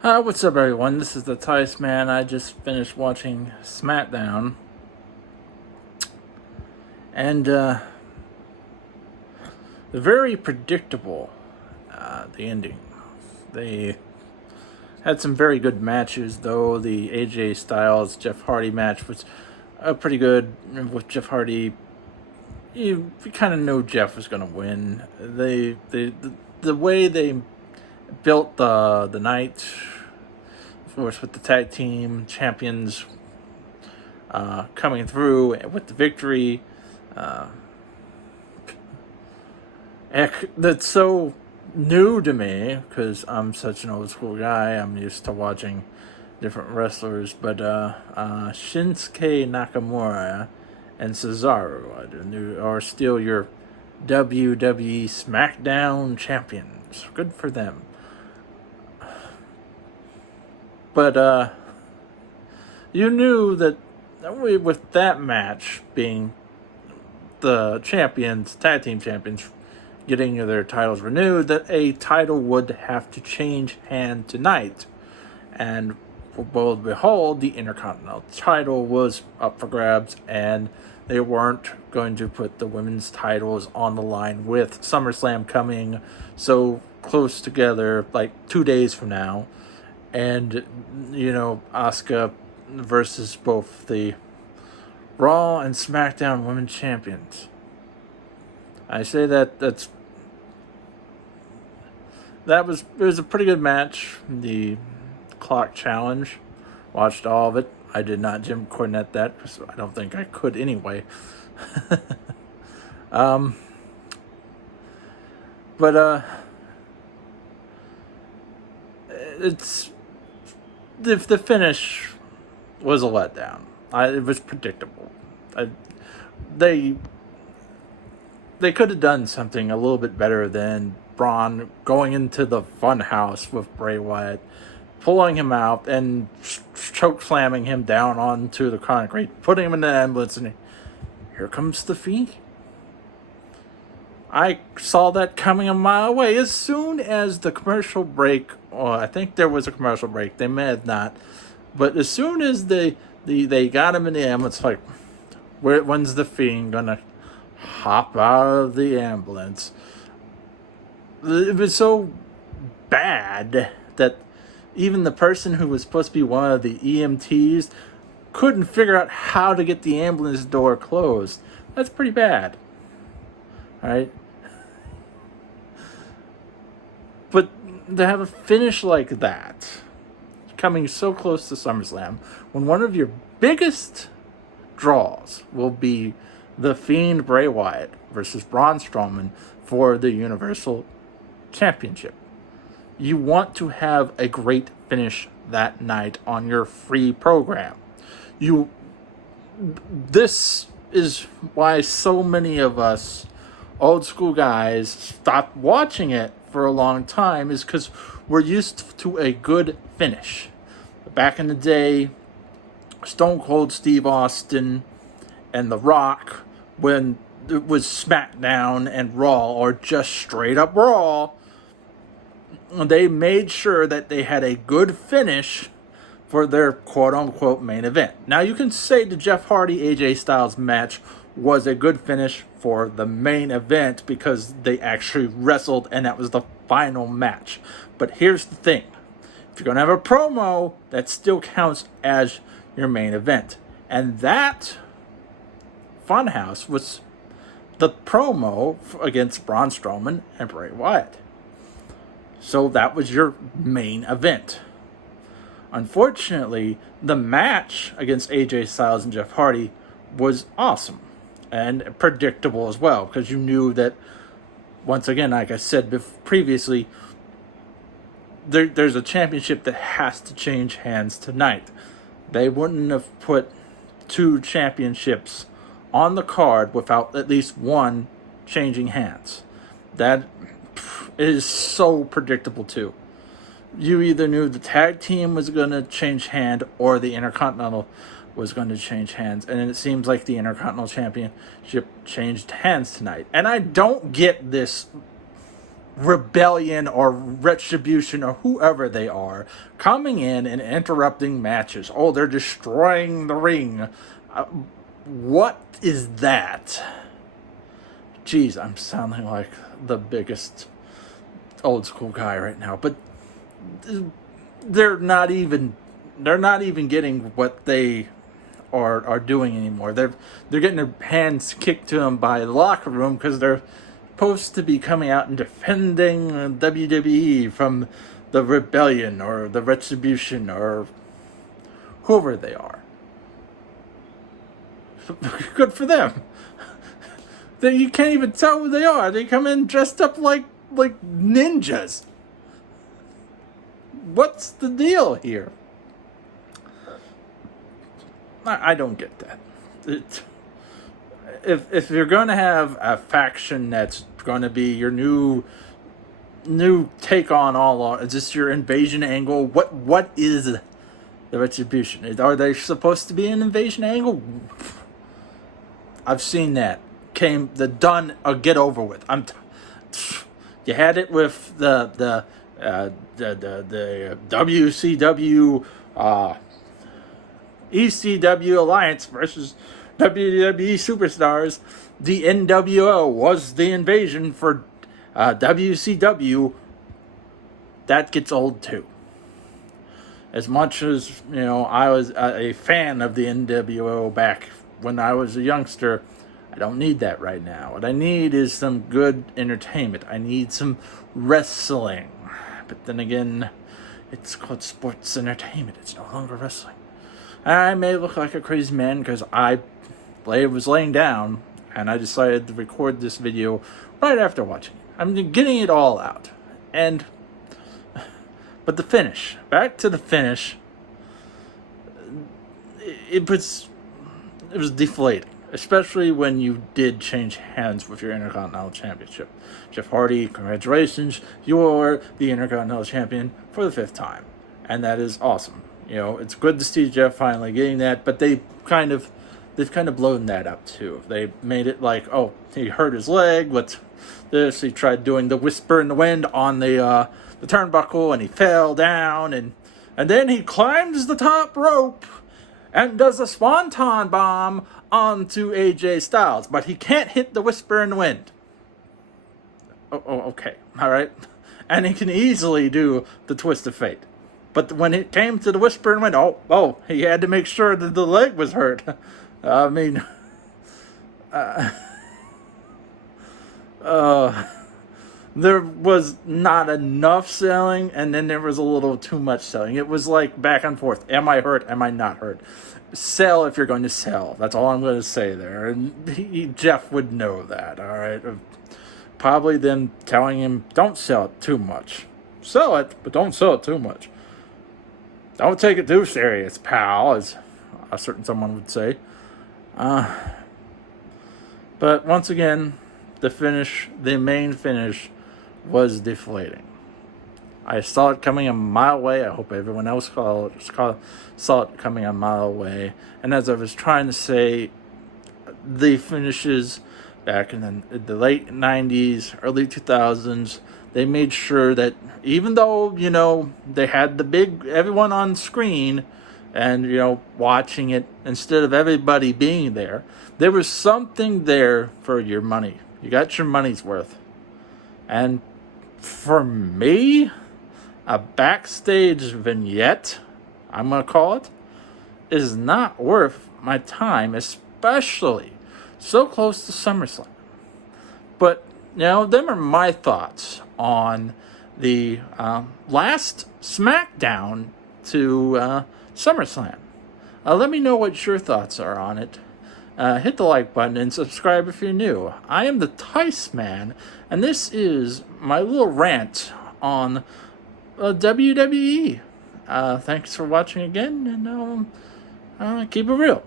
What's up, everyone? This is the Theissman. I just finished watching Smackdown, and very predictable. The ending. They had some very good matches, though. The AJ Styles Jeff Hardy match was pretty good. With Jeff Hardy, you kind of knew Jeff was going to win. The way they built the night, of course, with the tag team champions coming through with the victory. That's so new to me because I'm such an old school guy. I'm used to watching different wrestlers, but Shinsuke Nakamura and Cesaro are still your WWE Smackdown champions. Good for them. But you knew that with that match being the champions, tag team champions, getting their titles renewed, that a title would have to change hand tonight. And lo and behold, the Intercontinental title was up for grabs, and they weren't going to put the women's titles on the line with SummerSlam coming so close together, like 2 days from now. And, Asuka versus both the Raw and SmackDown Women's Champions. I say it was a pretty good match. The clock challenge, watched all of it. I did not Jim Cornette that because I don't think I could anyway. But it's the finish was a letdown. It was predictable. They could have done something a little bit better than Braun going into the funhouse with Bray Wyatt, pulling him out and choke slamming him down onto the concrete, putting him in the ambulance, and here comes the Fiend. I saw that coming a mile away. As soon as the commercial break, I think there was a commercial break, they may have not, but as soon as they got him in the ambulance, like, when's the Fiend gonna hop out of the ambulance? It was so bad that even the person who was supposed to be one of the EMTs couldn't figure out how to get the ambulance door closed. That's pretty bad. All right? But to have a finish like that, coming so close to SummerSlam, when one of your biggest draws will be the Fiend Bray Wyatt versus Braun Strowman for the Universal Championship. You want to have a great finish that night on your free program. This is why so many of us old school guys stopped watching it for a long time, is because we're used to a good finish. Back in the day, Stone Cold Steve Austin and The Rock, when it was SmackDown and Raw, or just straight up Raw, they made sure that they had a good finish for their quote-unquote main event. Now, you can say the Jeff Hardy-AJ Styles match was a good finish for the main event because they actually wrestled and that was the final match. But here's the thing. If you're going to have a promo, that still counts as your main event. And that Funhouse was the promo against Braun Strowman and Bray Wyatt. So that was your main event. Unfortunately, the match against AJ Styles and Jeff Hardy was awesome and predictable as well, because you knew that, once again, like I said previously, there's a championship that has to change hands tonight. They wouldn't have put 2 championships on the card without at least one changing hands. That is so predictable too. You either knew the tag team was going to change hand or the Intercontinental was going to change hands. And it seems like the Intercontinental Championship changed hands tonight. And I don't get this Rebellion or Retribution or whoever they are coming in and interrupting matches. Oh, they're destroying the ring. What is that? Jeez, I'm sounding like the biggest old school guy right now, but they're not even getting what they are doing anymore. They're getting their hands kicked to them by the locker room because they're supposed to be coming out and defending WWE from the Rebellion or the Retribution or whoever they are. Good for them. You can't even tell who they are. They come in dressed up like ninjas. What's the deal here? I don't get that. If you're going to have a faction that's going to be your new take on all, is this your invasion angle? What is the Retribution? Are they supposed to be an invasion angle? I've seen that. Done or get over with. You had it with the WCW ECW Alliance versus WWE Superstars. The NWO was the invasion for WCW. That gets old too. As much as, I was a fan of the NWO back when I was a youngster, I don't need that right now. What I need is some good entertainment. I need some wrestling. But then again, it's called sports entertainment. It's no longer wrestling. I may look like a crazy man because I was laying down and I decided to record this video right after watching it. I'm getting it all out. But the finish, back to the finish, it was deflating. Especially when you did change hands with your Intercontinental Championship. Jeff Hardy, congratulations, you're the Intercontinental Champion for the 5th time. And that is awesome. It's good to see Jeff finally getting that, but they've kind of blown that up too. They made it like, oh, he hurt his leg, what's this? He tried doing the whisper in the wind on the turnbuckle and he fell down and then he climbs the top rope and does a swanton bomb onto AJ Styles, but he can't hit the whisper in the wind. Oh, okay, all right. And he can easily do the twist of fate. But when it came to the whisper in the wind, he had to make sure that the leg was hurt. I mean, there was not enough selling, and then there was a little too much selling. It was like back and forth. Am I hurt? Am I not hurt? Sell if you're going to sell. That's all I'm going to say there. And Jeff would know that, all right? Probably them telling him, don't sell it too much. Sell it, but don't sell it too much. Don't take it too serious, pal, as a certain someone would say. But once again, the main finish was deflating. I saw it coming a mile away. I hope everyone else saw it coming a mile away. And as I was trying to say, the finishes back in the late 90s, early 2000s, they made sure that even though, they had everyone on screen and, watching it, instead of everybody being there was something there for your money. You got your money's worth. And for me, a backstage vignette, I'm going to call it, is not worth my time, especially so close to SummerSlam. But, them are my thoughts on the last Smackdown to SummerSlam. Let me know what your thoughts are on it. Hit the like button and subscribe if you're new. I am the Theissman, and this is my little rant on WWE. Thanks for watching again, and keep it real.